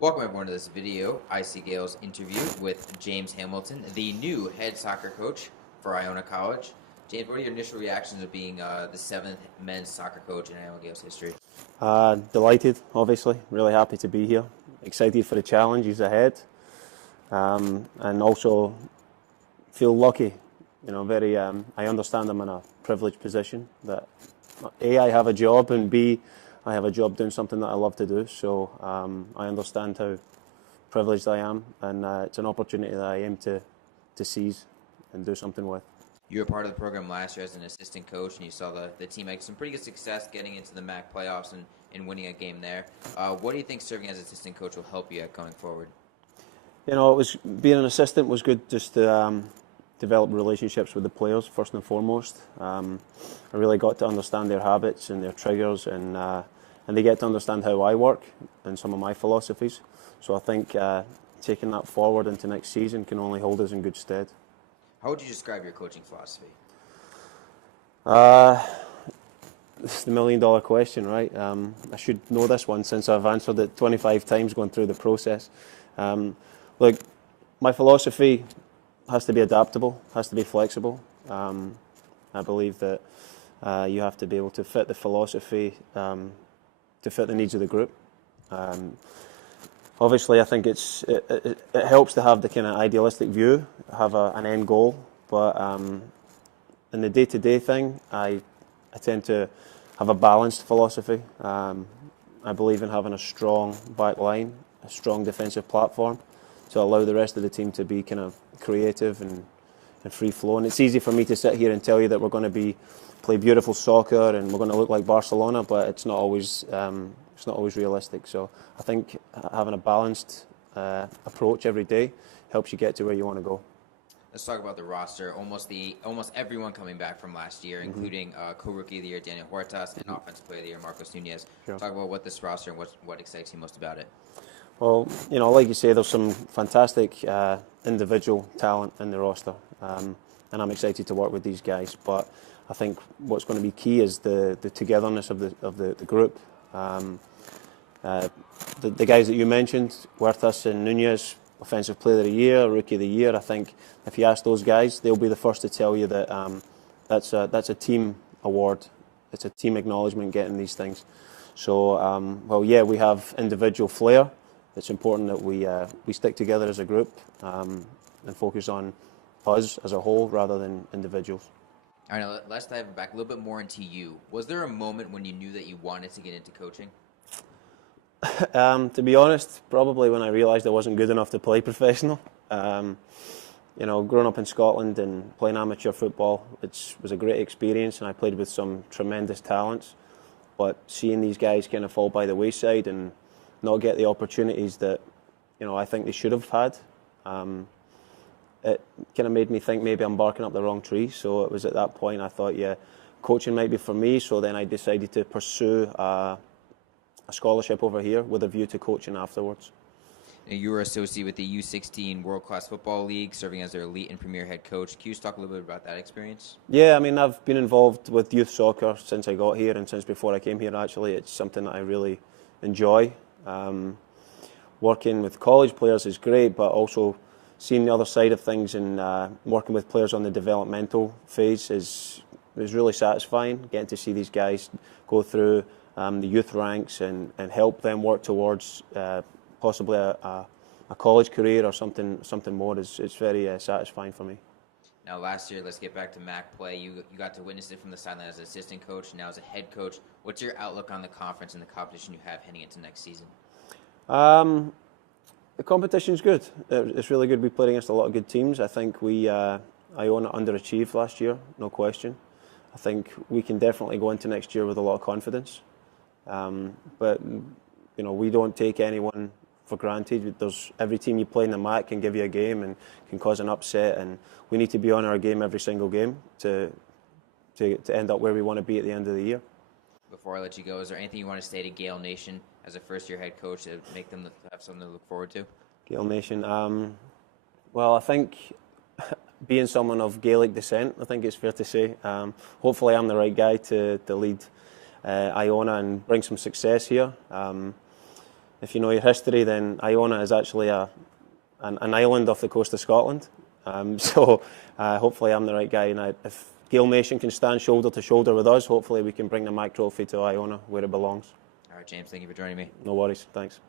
Welcome everyone to this video, ICGaels interview with James Hamilton, the new head soccer coach for Iona College. James, what are your initial reactions of being the seventh men's soccer coach in Iona Gales history? Delighted, obviously. Really happy to be here. Excited for the challenges ahead, and also feel lucky. Very. I understand I'm in a privileged position that A, I have a job, and B, I have a job doing something that I love to do. So I understand how privileged I am, and it's an opportunity that I aim to seize and do something with. You were part of the program last year as an assistant coach, and you saw the team make some pretty good success getting into the MAC playoffs and winning a game there. What do you think serving as assistant coach will help you going forward? Being an assistant was good just to develop relationships with the players first and foremost. I really got to understand their habits and their triggers, and they get to understand how I work and some of my philosophies. So I think taking that forward into next season can only hold us in good stead. How would you describe your coaching philosophy? It's the million-dollar question, right? I should know this one since I've answered it 25 times going through the process. Look, my philosophy has to be adaptable, has to be flexible. I believe that you have to be able to fit the philosophy to fit the needs of the group. Obviously, I think it helps to have the kind of idealistic view, have an end goal, but in the day-to-day thing, I tend to have a balanced philosophy. I believe in having a strong back line, a strong defensive platform to allow the rest of the team to be kind of creative and free-flowing. It's easy for me to sit here and tell you that we're going to play beautiful soccer and we're going to look like Barcelona, but it's not always realistic. So I think having a balanced approach every day helps you get to where you want to go. Let's talk about the roster. Almost everyone coming back from last year, including co-rookie of the year Daniel Huertas and offensive player of the year Marcos Nunez. Sure. Talk about what this roster and what excites you most about it. Well, like you say, there's some fantastic individual talent in the roster, and I'm excited to work with these guys. But I think what's going to be key is the togetherness of the group. The guys that you mentioned, Huertas and Nunez, offensive player of the year, rookie of the year. I think if you ask those guys, they'll be the first to tell you that that's a team award. It's a team acknowledgement getting these things. So, we have individual flair. It's important that we stick together as a group and focus on us as a whole rather than individuals. All right, now let's dive back a little bit more into you. Was there a moment when you knew that you wanted to get into coaching? To be honest, probably when I realised I wasn't good enough to play professional. Growing up in Scotland and playing amateur football, it was a great experience, and I played with some tremendous talents. But seeing these guys kind of fall by the wayside and not get the opportunities that I think they should have had, it kind of made me think maybe I'm barking up the wrong tree. So it was at that point I thought, coaching might be for me. So then I decided to pursue a scholarship over here with a view to coaching afterwards. You were associated with the U16 World Class Football League, serving as their elite and premier head coach. Can you just talk a little bit about that experience? Yeah, I've been involved with youth soccer since I got here and since before I came here, actually. It's something that I really enjoy. Working with college players is great, but also seeing the other side of things and working with players on the developmental phase is really satisfying, getting to see these guys go through the youth ranks and help them work towards possibly a college career or something more. It's very satisfying for me. Now, last year, let's get back to MAC play. You got to witness it from the sideline as an assistant coach, now as a head coach. What's your outlook on the conference and the competition you have heading into next season? The competition's good. It's really good. We played against a lot of good teams. I think Iona underachieved last year, no question. I think we can definitely go into next year with a lot of confidence. But we don't take anyone for granted. Every team you play in the MAC can give you a game and can cause an upset, and we need to be on our game every single game to end up where we want to be at the end of the year. Before I let you go, is there anything you want to say to Gael Nation as a first-year head coach to make them have something to look forward to? Gael Nation, well, I think being someone of Gaelic descent, I think it's fair to say, hopefully I'm the right guy to lead Iona and bring some success here. if you know your history, then Iona is actually an island off the coast of Scotland. So hopefully I'm the right guy. And if Gael Nation can stand shoulder to shoulder with us, hopefully we can bring the MAC trophy to Iona where it belongs. All right, James, thank you for joining me. No worries. Thanks.